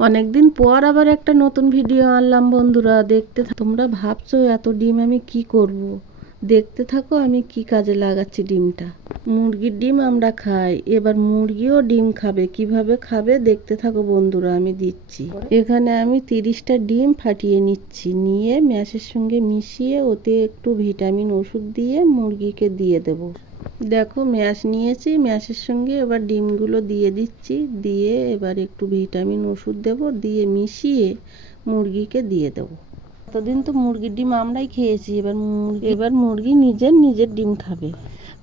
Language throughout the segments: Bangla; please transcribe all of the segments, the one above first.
অনেকদিন পর আবার একটা নতুন ভিডিও আনলাম বন্ধুরা, দেখতে তোমরা ভাবছো এত ডিম আমি কি করব। দেখতে থাকো আমি কি কাজে লাগাচ্ছি ডিমটা। মুরগির ডিম আমরা খাই, এবার মুরগিও ডিম খাবে, কিভাবে খাবে দেখতে থাকো বন্ধুরা, আমি দিচ্ছি। এখানে আমি 30টা ডিম ফাটিয়ে নিচ্ছি, নিয়ে ম্যাশের সঙ্গে মিশিয়ে ওতে একটু ভিটামিন ওষুধ দিয়ে মুরগিকে দিয়ে দেব। দেখো ম্যাশ নিয়েছি, ম্যাশের সঙ্গে এবার ডিমগুলো দিয়ে দিচ্ছি, দিয়ে এবার একটু ভিটামিন ওষুধ দেব, দিয়ে মিশিয়ে মুরগিকে দিয়ে দেব। এতদিন তো মুরগির ডিম আমরাই খেয়েছি, এবার মুরগি নিজের ডিম খাবে।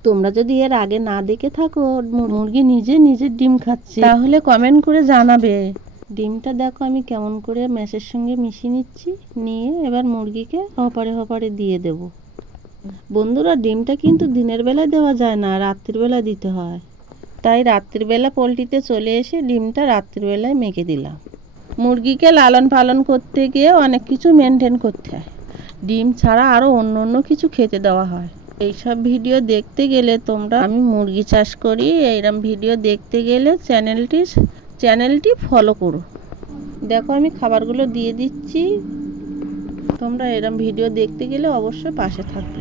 তোমরা যদি এর আগে না দেখে থাকো মুরগি নিজের ডিম খাচ্ছে, তাহলে কমেন্ট করে জানাবে। ডিমটা দেখো আমি কেমন করে ম্যাশের সঙ্গে মিশিয়ে নিচ্ছি, নিয়ে এবার মুরগিকে হপারে দিয়ে দেব। বন্ধুরা ডিমটা কিন্তু দিনের বেলায় দেওয়া যায় না, রাত্রির বেলা দিতে হয়। তাই রাত্রিবেলা পোলট্রিতে চলে এসে ডিমটা রাত্রিবেলায় মেখে দিলাম। মুরগিকে লালন পালন করতে গিয়ে অনেক কিছু মেনটেন করতে হয়। ডিম ছাড়া আরও অন্য কিছু খেতে দেওয়া হয়। এইসব ভিডিও দেখতে গেলে তোমরা, আমি মুরগি চাষ করি, এইরকম ভিডিও দেখতে গেলে চ্যানেলটি ফলো করো। দেখো আমি খাবারগুলো দিয়ে দিচ্ছি, তোমরা এরকম ভিডিও দেখতে গেলে অবশ্যই পাশে থাকবে।